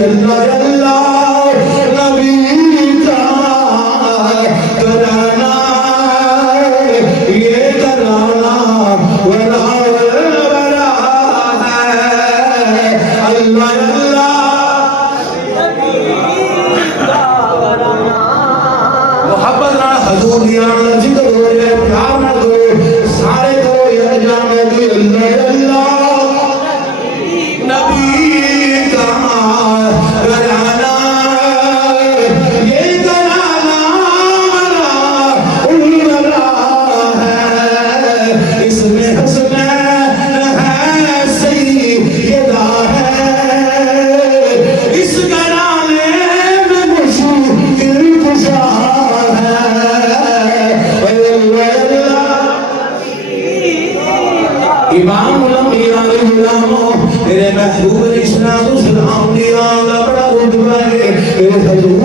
اللہ اللہ نبی کا ترانہ یہ ترانہ ولا ولا ہے اللہ اللہ محبت نال حضور دی نال ذکر ہو رہے پیار نال کرو سارے کرو یا جان دی اللہ اللہ نبی کا ترانہ یہ ترانہ ولا ہے اس میں حسنین ہے سیدہ ہے اس گرانے میں مشکل کشا امام الانبیاء غلاموں میرے محبوب اسلام و سلام دیا اللہ بڑا رتبہ ہے میرے حضور